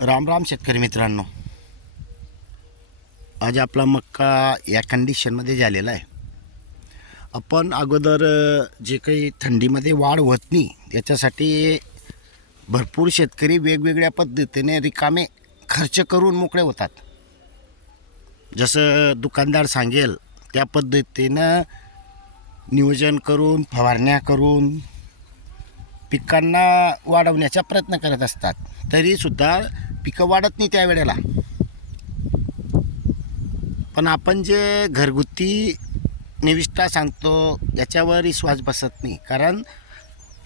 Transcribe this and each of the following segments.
राम राम शेतकरी मित्रांनो. आज आपला मक्का या कंडिशनमध्ये झालेला आहे. आपण अगोदर जे काही थंडीमध्ये वाढ होत नाही याच्यासाठी भरपूर शेतकरी वेगवेगळ्या पद्धतीने रिकामे खर्च करून मोकळे होतात. जसं दुकानदार सांगेल त्या पद्धतीनं नियोजन करून फवारण्या करून पिकांना वाढवण्याचा प्रयत्न करत असतात. तरीसुद्धा पिकं वाढत नाही त्यावेळेला पण आपण जे घरगुती निविष्ठा सांगतो याच्यावर विश्वास बसत नाही. कारण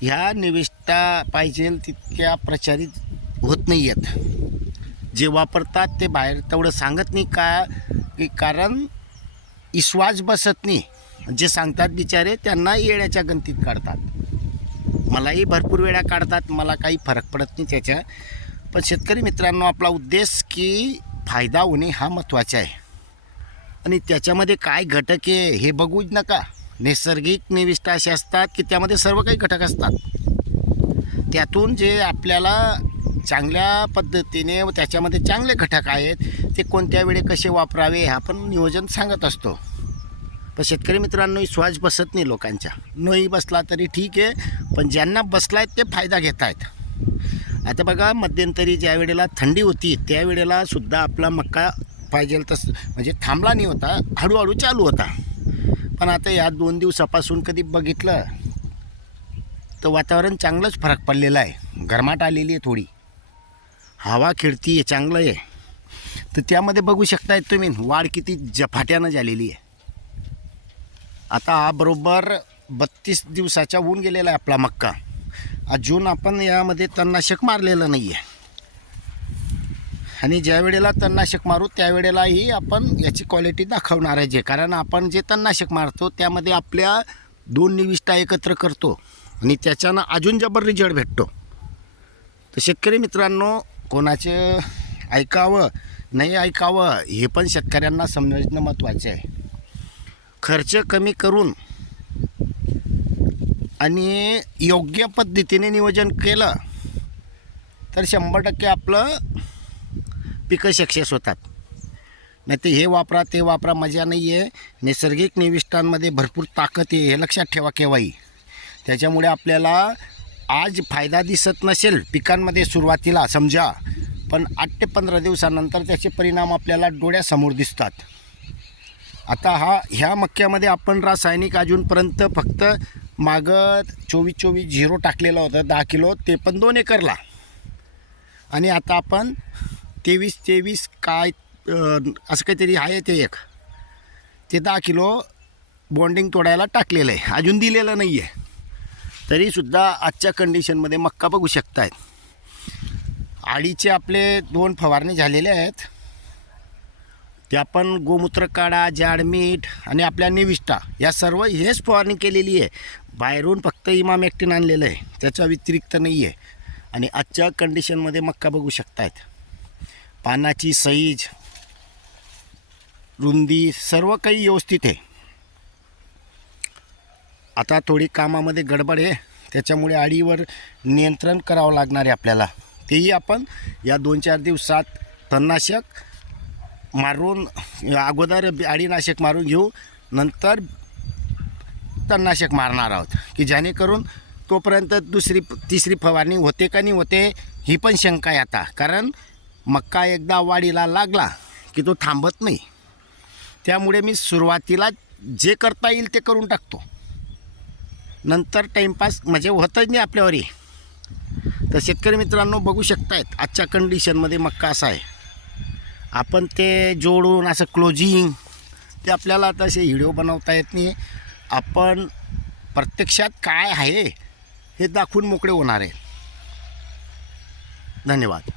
ह्या निविष्ठा पाहिजे तितक्या प्रचारित होत नाही आहेत जे वापरतात ते बाहेर तेवढं सांगत नाही का की कारण विश्वास बसत नाही. जे सांगतात बिचारे त्यांना येण्याच्या गंतीत काढतात. मलाही भरपूर वेळा काढतात मला काही फरक पडत नाही त्याच्या. पण शेतकरी मित्रांनो आपला उद्देश की फायदा होणे हा महत्त्वाचा आहे. आणि त्याच्यामध्ये काय घटक आहे हे बघूच नका. नैसर्गिक निविष्ठा असे असतात की त्यामध्ये सर्व काही घटक असतात. त्यातून जे आपल्याला चांगल्या पद्धतीने व त्याच्यामध्ये चांगले घटक आहेत ते कोणत्या वेळी कसे वापरावे हा पण नियोजन सांगत असतो. पण शेतकरी मित्रांनो श्वास बसत नाही लोकांच्या. नोही बसला तरी ठीक आहे पण ज्यांना बसला आहे ते फायदा घेत आहेत आता बघा मध्यंतरी ज्या वेळेला थंडी होती त्यावेळेला सुद्धा आपला मक्का पाहिजे तसं म्हणजे थांबला नाही होता हळूहळू चालू होता. पण आता या दोन दिवसापासून कधी बघितलं तर वातावरण चांगलंच फरक पडलेला आहे. गरमाट आलेली आहे थोडी. हवा खिळती आहे चांगलं आहे तर त्यामध्ये बघू शकताय तुम्ही वाढ किती झपाट्यानं झालेली आहे. आता हा बरोबर बत्तीस दिवसाचा होऊन गेलेला आहे आपला मक्का. अजून आपण यामध्ये तणनाशक मारलेलं नाही आहे आणि ज्या वेळेला तणनाशक मारू त्यावेळेलाही आपण याची क्वालिटी दाखवणार आहे जे. कारण आपण जे तणनाशक मारतो त्यामध्ये आपल्या दोन निविष्टा एकत्र करतो आणि त्याच्यानं अजून जबर रिझल्ट भेटतो. तर शेतकरी मित्रांनो कोणाचे ऐकावं नाही ऐकावं हे पण शेतकऱ्यांना समजणं महत्त्वाचं आहे. खर्च कमी करून आणि योग्य पद्धतीने नियोजन केलं तर शंभर टक्के आपलं पिकं सक्सेस होतात. नाही ते हे वापरा ते वापरा मजा नाही आहे नैसर्गिक निविष्टांमध्ये भरपूर ताकद आहे हे लक्षात ठेवा केव्हाही. त्याच्यामुळे आपल्याला आज फायदा दिसत नसेल पिकांमध्ये सुरुवातीला समजा. पण आठ ते पंधरा दिवसानंतर त्याचे परिणाम आपल्याला डोळ्यासमोर दिसतात. आता हा ह्या मक्क्यामध्ये आपण रासायनिक अजूनपर्यंत फक्त मागं चोवीस चोवीस झिरो टाकलेला होता दहा किलो ते पण दोन एकरला. आणि आता आपण तेवीस तेवीस काय असं काहीतरी आहे ते एक. ते दहा किलो बॉन्डिंग तोडायला टाकलेलं आहे. अजून दिलेलं नाही आहे तरीसुद्धा आजच्या कंडिशनमध्ये मक्का बघू शकतायत. आळीचे आपले दोन फवारणी झालेले आहेत. ते आपण गोमूत्र काढा जाड मीठ आणि आपल्या निविष्ठा या सर्व हेच फवारणी केलेली आहे. बाहेरून फक्त इमाम एकटीनं आणलेलं आहे. त्याच्या व्यतिरिक्त नाही आहे आणि आजच्या कंडिशनमध्ये मक्का बघू शकतायत. पानाची सईज रुंदी सर्व काही व्यवस्थित आहे. आता थोडी कामामध्ये गडबड आहे. त्याच्यामुळे आळीवर नियंत्रण करावं लागणार आहे आपल्याला. तेही आपण या दोन चार दिवसात तणनाशक मारून अगोदर अळीनाशक मारून घेऊ नंतर तणनाशक मारणार आहोत. की जेणेकरून तोपर्यंत दुसरी तिसरी फवारणी होते का नाही होते ही पण शंका आहे आता. कारण मक्का एकदा वाढीला लागला की तो थांबत नाही. त्यामुळे मी सुरुवातीला जे करता येईल ते करून टाकतो. नंतर टाईमपास म्हणजे होतच नाही आपल्यावरही. तर शेतकरी मित्रांनो बघू शकतायत आजच्या कंडिशनमध्ये मक्का असा आहे. आपण ते जोडून असं क्लोजिंग ते आपल्याला तसे व्हिडिओ बनवता येत नाही. आपण प्रत्यक्षात काय आहे हे दाखवून मोकळे होणार आहे. धन्यवाद.